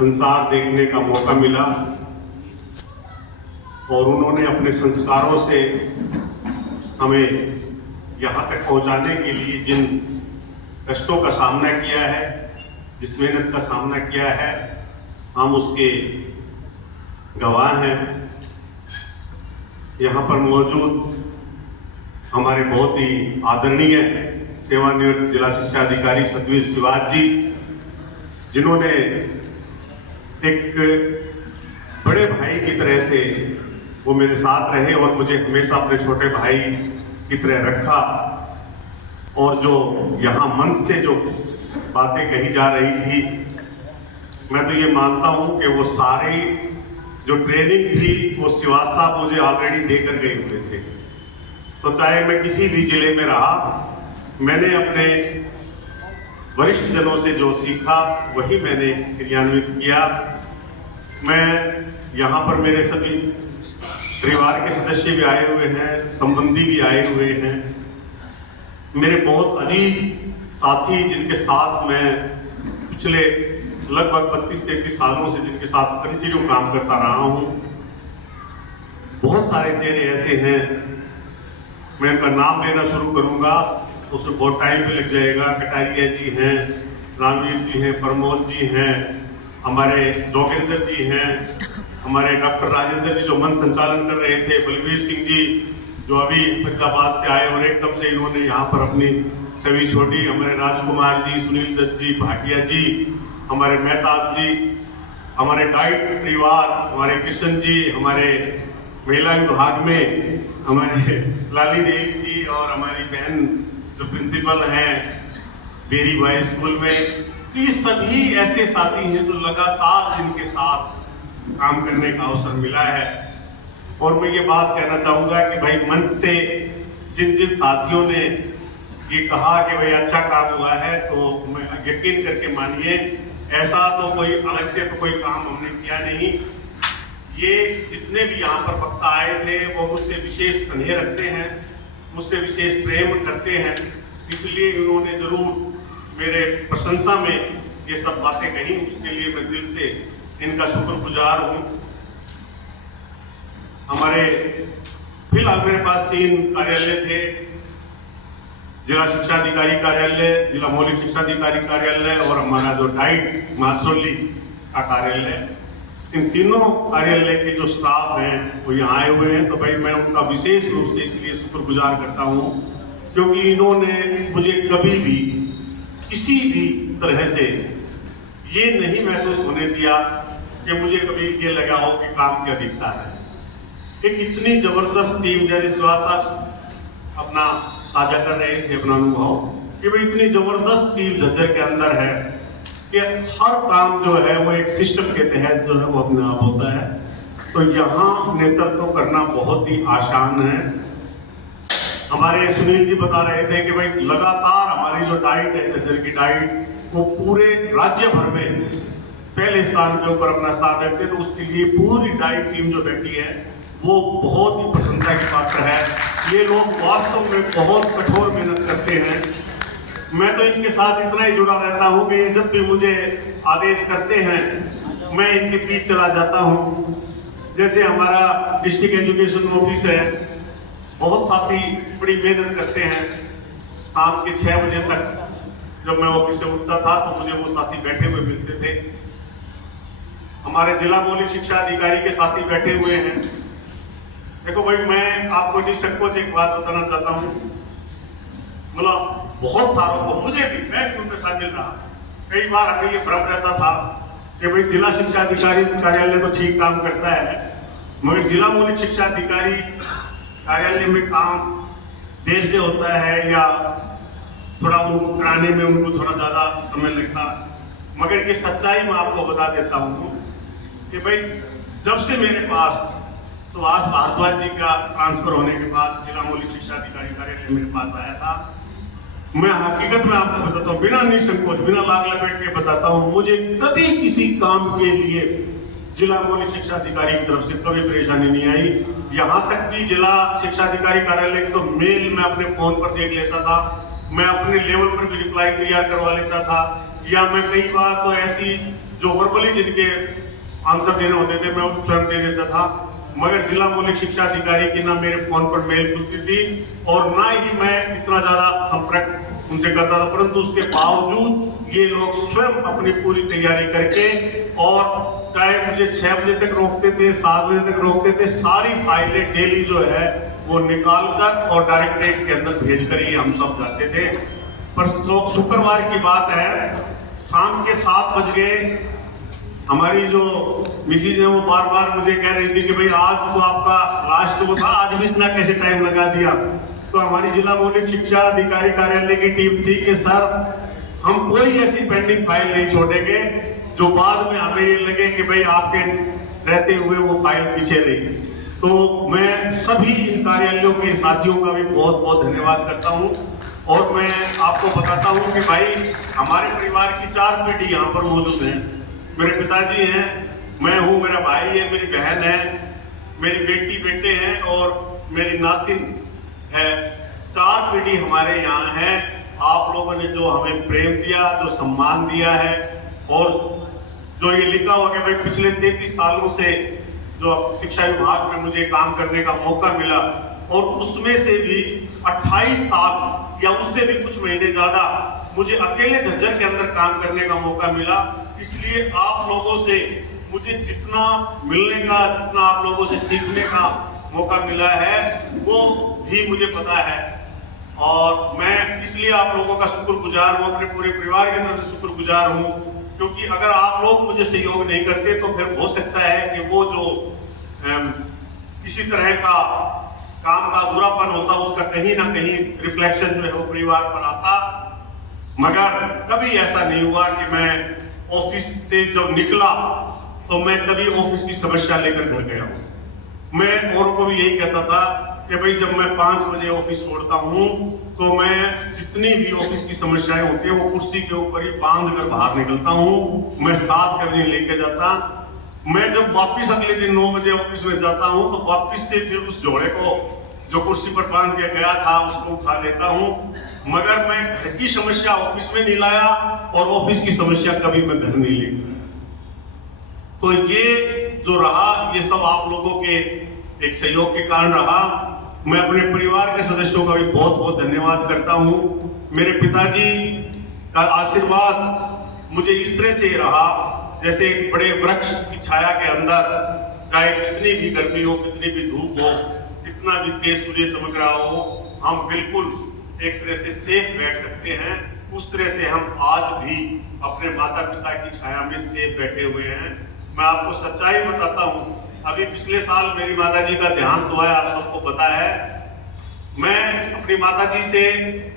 संसार देखने का मौका मिला और उन्होंने अपने संस्कारों से हमें यहाँ तक पहुँचाने के लिए जिन कष्टों का सामना किया है, जिस मेहनत का सामना किया है, हम उसके गवाह हैं। यहाँ पर मौजूद हमारे बहुत ही आदरणीय सेवानिवृत्त जिला शिक्षा अधिकारी सतवीर शिवाज जी, जिन्होंने एक बड़े भाई की तरह से वो मेरे साथ रहे और मुझे हमेशा अपने छोटे भाई की तरह रखा। और जो यहाँ मन से जो बातें कही जा रही थी, मैं तो ये मानता हूँ कि वो सारी जो ट्रेनिंग थी वो शिवाज साहब मुझे ऑलरेडी देकर गए हुए थे। तो चाहे मैं किसी भी जिले में रहा, मैंने अपने वरिष्ठ जनों से जो सीखा वही मैंने क्रियान्वित किया। मैं यहाँ पर मेरे सभी परिवार के सदस्य भी आए हुए हैं, संबंधी भी आए हुए हैं, मेरे बहुत अजीज साथी जिनके साथ मैं पिछले लगभग 32-33 सालों से जिनके साथ कंटिन्यू काम करता रहा हूँ। बहुत सारे चेहरे ऐसे हैं, मैं इनका नाम लेना शुरू करूँगा उसमें बहुत टाइम भी लग जाएगा। कटारिया जी हैं, रामवीर जी हैं, प्रमोद जी हैं, हमारे जोगेंद्र जी हैं, हमारे डॉक्टर राजेंद्र जी जो मन संचालन कर रहे थे, बलवीर सिंह जी जो अभी फरीदाबाद से आए और एकदम से इन्होंने यहाँ पर अपनी छवि छोड़ी, हमारे राजकुमार जी, सुनील दत्त जी, भाटिया जी, हमारे मेहताब जी, हमारे डाइट परिवार, हमारे कृष्ण जी, हमारे महिला विभाग में हमारे लाली देवी जी और हमारी बहन जो प्रिंसिपल हैं बेरी बॉय स्कूल में, ये सभी ऐसे साथी हैं जो लगातार जिनके साथ काम करने का अवसर मिला है। और मैं ये बात कहना चाहूँगा कि भाई मन से जिन जिन साथियों ने ये कहा कि भाई अच्छा काम हुआ है, तो मैं यकीन करके मानिए ऐसा तो कोई अलग से तो कोई काम हमने किया नहीं। ये जितने भी यहाँ पर वक्ता आए थे वो मुझसे विशेष स्नेह रखते हैं, मुझसे विशेष प्रेम करते हैं, इसलिए उन्होंने जरूर मेरे प्रशंसा में ये सब बातें कही। उसके लिए मैं दिल से इनका शुक्रगुजार हूँ। हमारे फिलहाल मेरे पास 3 कार्यालय थे, जिला शिक्षा अधिकारी कार्यालय, जिला मौलिक शिक्षा अधिकारी कार्यालय और हमारा जो डाइट मासोली का कार्यालय। इन तीनों कार्यालय के जो स्टाफ हैं वो यहाँ आए हुए हैं, तो भाई मैं उनका विशेष रूप से इसलिए शुक्रगुजार करता हूँ क्योंकि इन्होंने मुझे कभी भी किसी भी तरह से ये नहीं महसूस होने दिया कि मुझे कभी ये लगा हो कि काम क्या दिखता है। एक इतनी जबरदस्त टीम, जैसे शिवाज साहब अपना साझा कर रहे थे अपना अनुभव, कि भाई इतनी जबरदस्त टीम झज्जर के अंदर है कि हर काम जो है वो एक सिस्टम के तहत जो है वो अपने आप होता है। तो यहाँ नेतृत्व करना बहुत ही आसान है। हमारे सुनील जी बता रहे थे कि भाई लगातार हमारी जो डाइट है, झज्जर की डाइट, वो पूरे राज्य भर में पहले स्थान के ऊपर अपना स्थान रखते, तो उसके लिए पूरी डाइट टीम जो बैठी है वो बहुत ही प्रशंसा की पात्र है। ये लोग वास्तव में बहुत कठोर मेहनत करते हैं। मैं तो इनके साथ इतना ही जुड़ा रहता हूँ कि जब भी मुझे आदेश करते हैं मैं इनके बीच चला जाता हूँ। जैसे हमारा डिस्ट्रिक्ट एजुकेशन ऑफिस है, बहुत साथी बड़ी मेहनत करते हैं। शाम के 6 बजे तक जब मैं ऑफिस से उठता था तो मुझे वो साथी बैठे हुए मिलते थे। हमारे जिला मौलिक शिक्षा अधिकारी के साथी बैठे हुए हैं। देखो भाई, मैं आपको निसंकोच एक बात बताना चाहता हूँ, मतलब बहुत सारों को, मुझे भी, मैं भी उनके साथ मिल रहा। कई बार हमें ये भ्रम रहता था कि भाई जिला शिक्षा अधिकारी कार्यालय तो ठीक काम करता है, मगर जिला मौलिक शिक्षा अधिकारी कार्यालय में काम देर से होता है या थोड़ा उनको कराने में उनको थोड़ा ज़्यादा समय लगता। मगर ये सच्चाई मैं आपको बता देता हूँ कि भाई जब से मेरे पास सुभाष भारद्वाज जी का ट्रांसफर होने के बाद जिला मौलिक शिक्षा अधिकारी कार्यालय मेरे पास आया था, मैं हकीकत में आपको बताता हूँ, बिना निसंकोच, बिना लाग लपेट के बताता हूँ, मुझे कभी किसी काम के लिए जिला मौलिक शिक्षा अधिकारी की तरफ से कभी परेशानी नहीं आई। यहाँ तक कि जिला शिक्षा अधिकारी कार्यालय की तो मेल मैं अपने फोन पर देख लेता था, मैं अपने लेवल पर भी रिप्लाई तैयार करवा लेता था, या मैं कई बार तो ऐसी जो वर्बली जिनके आंसर देने होते थे मैं स्वयं दे देता था, मगर जिला मौलिक शिक्षा अधिकारी की ना मेरे फोन पर मेल खुलती थी और ना ही मैं इतना ज्यादा संपर्क उनसे करता था, परंतु उसके बावजूद ये लोग स्वयं अपनी पूरी तैयारी करके, और चाहे मुझे 6 बजे तक रोकते थे, 7 बजे तक रोकते थे, सारी फाइलें डेली जो है वो निकाल कर और डायरेक्टरेट के अंदर भेज कर ही हम सब जाते थे। पर शुक्रवार की बात है, शाम के 7 बज गए, हमारी जो मिसिज है वो बार बार मुझे कह रही थी कि भाई आज तो आपका लास्ट वो था, आज भी इतना कैसे टाइम लगा दिया। तो हमारी जिला मौलिक शिक्षा अधिकारी कार्यालय की टीम थी कि सर हम कोई ऐसी पेंडिंग फाइल नहीं छोड़ेंगे जो बाद में हमें ये लगे कि भाई आपके रहते हुए वो फाइल पीछे रही। तो मैं सभी इन कार्यालयों के साथियों का भी बहुत बहुत धन्यवाद करता हूँ। और मैं आपको बताता हूँ कि भाई हमारे परिवार की 4 पीढ़ी यहाँ पर मौजूद हैं। मेरे पिताजी हैं, मैं हूँ, मेरा भाई है, मेरी बहन है, मेरी बेटी बेटे हैं और मेरी नातिन है। 4 पीढ़ी हमारे यहाँ है। आप लोगों ने जो हमें प्रेम दिया, जो सम्मान दिया है, और जो ये लिखा हुआ कि भाई पिछले 33 सालों से जो शिक्षा विभाग में मुझे काम करने का मौका मिला, और उसमें से भी 28 साल या उससे भी कुछ महीने ज्यादा मुझे अकेले झज्जर के अंदर काम करने का मौका मिला। इसलिए आप लोगों से मुझे जितना मिलने का, जितना आप लोगों से सीखने का मौका मिला है वो भी मुझे पता है, और मैं इसलिए आप लोगों का शुक्रगुजार हूँ, अपने पूरे परिवार की तरफ से शुक्रगुजार हूँ। क्योंकि अगर आप लोग मुझे सहयोग नहीं करते तो फिर हो सकता है कि वो जो किसी तरह का काम का बुरापन होता उसका कहीं ना कहीं रिफ्लेक्शन जो है वो परिवार पर आता। मगर कभी ऐसा नहीं हुआ कि मैं ऑफिस से जब निकला तो मैं कभी ऑफिस की समस्या लेकर घर गया हूँ। मैं औरों को भी यही कहता था कि भाई जब मैं 5 बजे ऑफिस छोड़ता हूँ तो मैं जितनी भी ऑफिस की समस्याएं होती है वो कुर्सी के ऊपर ही बांध कर बाहर निकलता हूँ। मैं साथ कभी लेके जाता। मैं जब वापिस अगले दिन 9 बजे ऑफिस में जाता हूँ तो वापिस से फिर उस जोड़े को जो कुर्सी पर बांध के गया था उसको उठा लेता हूँ। मगर मैं घर की समस्या ऑफिस में नहीं लाया और ऑफिस की समस्या कभी मैं घर नहीं ले। तो ये जो रहा ये सब आप लोगों के एक सहयोग के कारण रहा। मैं अपने परिवार के सदस्यों का भी बहुत बहुत धन्यवाद करता हूँ। मेरे पिताजी का आशीर्वाद मुझे इस तरह से रहा जैसे एक बड़े वृक्ष की छाया के अंदर, चाहे कितनी भी गर्मी हो, कितनी भी धूप हो, कितना भी तेज सूर्य चमक रहा हो, हम बिल्कुल एक तरह से सेफ बैठ सकते हैं। उस तरह से हम आज भी अपने माता पिता की छाया में सेफ बैठे हुए हैं। मैं आपको सच्चाई बताता हूँ, अभी पिछले साल मेरी माताजी का देहांत हुआ है, आप सबको पता है। मैं अपनी माताजी से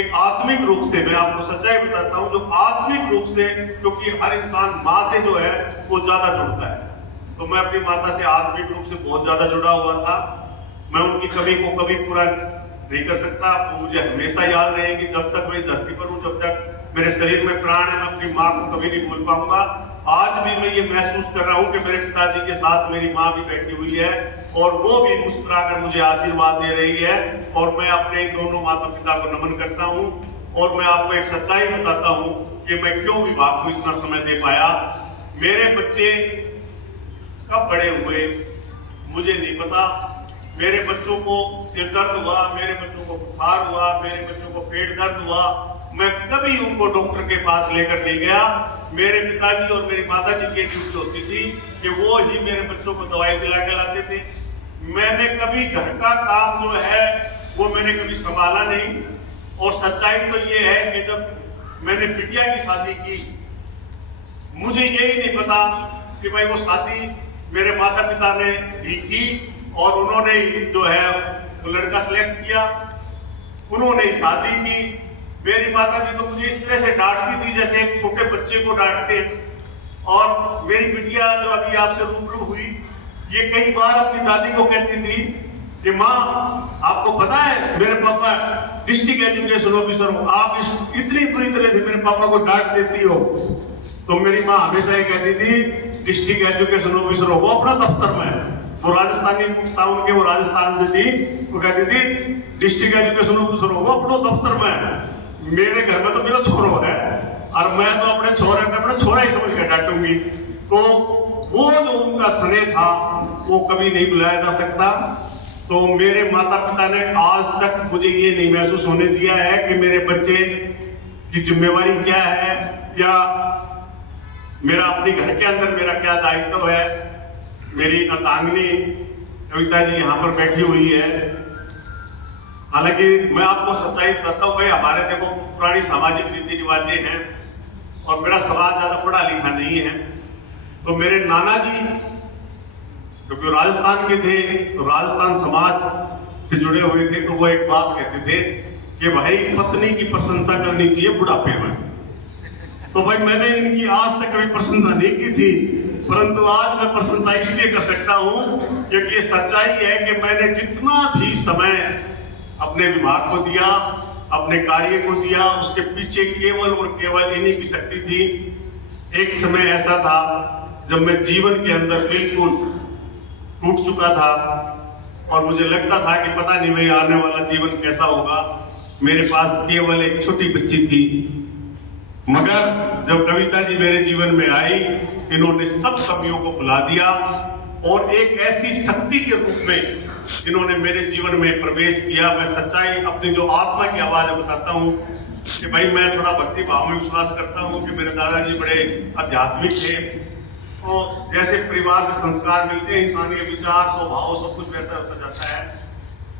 एक आत्मिक रूप से, मैं आपको सच्चाई बताता हूँ, जो आत्मिक रूप से, क्योंकि हर इंसान माँ से जो है वो ज्यादा जुड़ता है, तो मैं अपनी माता से आत्मिक रूप से बहुत ज्यादा जुड़ा हुआ था। मैं उनकी कमी को कभी पूरा नहीं कर सकता, वो मुझे हमेशा याद रहेगी। जब तक मैं इस धरती पर हूँ, जब तक मेरे शरीर में प्राण है, मैं अपनी माँ को कभी नहीं भूल पाऊंगा। आज भी मैं ये महसूस कर रहा हूँ कि मेरे पिताजी के साथ मेरी माँ भी बैठी हुई है और वो भी मुस्कुराकर मुझे आशीर्वाद दे रही है, और मैं अपने दोनों माता पिता को नमन करता हूँ। और मैं आपको एक सच्चाई बताता हूँ कि मैं क्यों विभाग को इतना समय दे पाया। मेरे बच्चे कब बड़े हुए मुझे नहीं पता। मेरे बच्चों को सिर दर्द हुआ, मेरे बच्चों को बुखार हुआ, मेरे बच्चों को पेट दर्द हुआ, मैं कभी उनको डॉक्टर के पास लेकर नहीं गया। मेरे पिताजी और मेरी माताजी की ड्यूटी होती थी कि वो ही मेरे बच्चों को दवाई दिला के लाते थे। मैंने कभी घर का काम जो है वो मैंने कभी संभाला नहीं। और सच्चाई तो ये है कि जब मैंने बिटिया की शादी की, मुझे यही नहीं पता कि भाई वो शादी मेरे माता पिता ने भी की और उन्होंने जो है वो लड़का सिलेक्ट किया, उन्होंने शादी की। मेरी माता जी तो मुझे इस तरह से डांटती थी जैसे एक छोटे बच्चे को डांटते। और मेरी बिटिया जो अभी आपसे रूबरू हुई, ये कई बार अपनी दादी को कहती थी कि माँ आपको पता है मेरे पापा डिस्ट्रिक्ट एजुकेशन ऑफिसर हो, आप इतनी बुरी तरह से मेरे पापा को डांट देती हो। तो मेरी माँ हमेशा ये कहती थी डिस्ट्रिक्ट एजुकेशन ऑफिसर हो वो अपना दफ्तर में, वो राजस्थानी था उनके, वो राजस्थान से थी, वो कहती थी डिस्ट्रिक्ट एजुकेशन ऑफिसर हो वो अपना दफ्तर में। मेरे घर में तो मेरा छोरो है और मैं तो अपने छोरे को अपना छोरा ही समझ कर डांटूंगी। तो वो जो उनका स्नेह था वो कभी नहीं भुलाया जा सकता। तो मेरे माता पिता ने आज तक मुझे ये नहीं महसूस होने दिया है कि मेरे बच्चे की जिम्मेवारी क्या है या मेरा अपने घर के अंदर मेरा क्या दायित्व है। मेरी अर्धांगिनी कविता जी यहाँ पर बैठी हुई है। हालांकि मैं आपको सच्चाई बताता हूँ भाई, हमारे देखो पुरानी सामाजिक रीति रिवाजें हैं और मेरा समाज ज्यादा पढ़ा लिखा नहीं है। तो मेरे नाना जी क्योंकि राजस्थान के थे तो राजस्थान समाज से जुड़े हुए थे, तो वो एक बात कहते थे कि भाई पत्नी की प्रशंसा करनी चाहिए बुढ़ापे में। तो भाई मैंने इनकी आज तक कभी प्रशंसा नहीं की थी, परंतु आज मैं प्रशंसा इसलिए कर सकता हूँ क्योंकि ये सच्चाई है कि मैंने जितना भी समय अपने विभाग को दिया, अपने कार्य को दिया, उसके पीछे केवल और केवल इन्हीं की शक्ति थी। एक समय ऐसा था जब मैं जीवन के अंदर बिल्कुल टूट चुका था और मुझे लगता था कि पता नहीं भाई आने वाला जीवन कैसा होगा। मेरे पास केवल एक छोटी बच्ची थी, मगर जब कविता जी मेरे जीवन में आई, इन्होंने सब कमियों को भुला दिया और एक ऐसी शक्ति के रूप में इन्होंने मेरे जीवन में प्रवेश किया। मैं सच्चाई अपनी जो आत्मा की आवाज बताता हूँ कि भाई मैं थोड़ा भक्ति भाव में विश्वास करता हूँ कि मेरे दादाजी बड़े आध्यात्मिक थे और जैसे परिवार से संस्कार मिलते हैं, इंसान के विचार स्वभाव सब कुछ वैसा होता जाता है।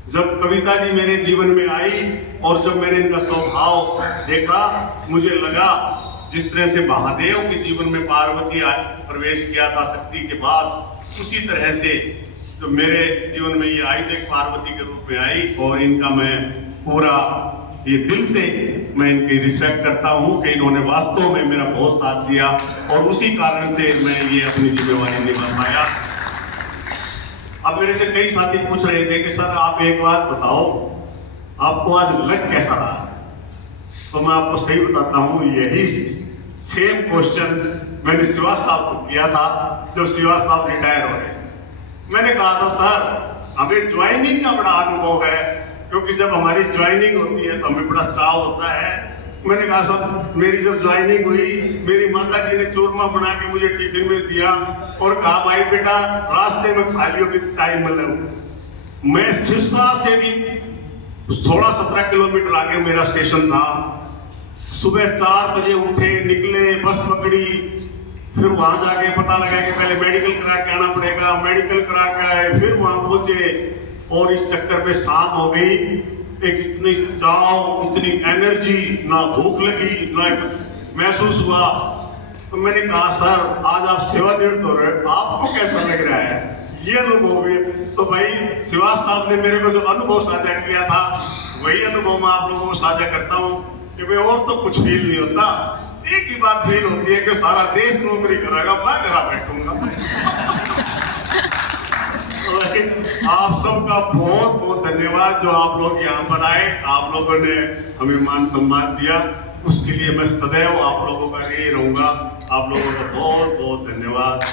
जब कविता जी मेरे जीवन में आई और जब मैंने इनका स्वभाव देखा, मुझे लगा जिस तरह से महादेव के जीवन में पार्वती प्रवेश किया था शक्ति के बाद, उसी तरह से जो मेरे जीवन में ये आई तो एक पार्वती के रूप में आई। और इनका मैं पूरा ये दिल से मैं इनकी रिस्पेक्ट करता हूँ कि इन्होंने वास्तव में मेरा बहुत साथ दिया और उसी कारण से मैं ये अपनी जिम्मेवारी निभा पाया। अब मेरे से कई साथी पूछ रहे थे कि सर आप एक बात बताओ, आपको आज लग कैसा रहा? तो मैं आपको सही बताता हूँ, यही सेम क्वेश्चन मैंने श्रीवास साहब को किया था जब श्रीवास साहब रिटायर हो रहे। मैंने कहा था सर हमें ज्वाइनिंग का बड़ा अनुभव है, क्योंकि जब हमारी ज्वाइनिंग होती है तो हमें बड़ा चाव होता है। मैंने कहा सर मेरी जब ज्वाइनिंग हुई, मेरी माता जी ने चूरमा बना के मुझे टिफिन में दिया और कहा भाई बेटा रास्ते में खालियों की टाइम मतलब। मैं सिरसा से भी 16-17 किलोमीटर आगे मेरा स्टेशन था। सुबह 4 बजे उठे, निकले, बस पकड़ी, फिर वहां जाके पता लगा कि पहले मेडिकल करा के आना पड़ेगा, मेडिकल करा के आए, फिर वहां पहुंचे और इस चक्कर पे शाम हो गई। एक इतनी चाव, इतनी एनर्जी, ना भूख लगी ना कुछ महसूस हुआ। तो मैंने कहा सर आज आप सेवानिवृत्त हो रहे हो, आपको कैसा लग रहा है? ये अनुभव भी। तो भाई शिवास साहब ने मेरे को जो अनुभव साझा किया था वही अनुभव मैं आप लोगों को साझा करता हूँ कि भाई और तो कुछ फील नहीं होता, एक ही बात फील होती है कि सारा देश नौकरी करेगा, मैं घर बैठूंगा। आप सबका बहुत बहुत धन्यवाद जो आप लोग यहाँ पर आए, आप लोगों ने हमें मान सम्मान दिया, उसके लिए मैं सदैव आप लोगों का ऋणी रहूंगा। आप लोगों का बहुत बहुत धन्यवाद।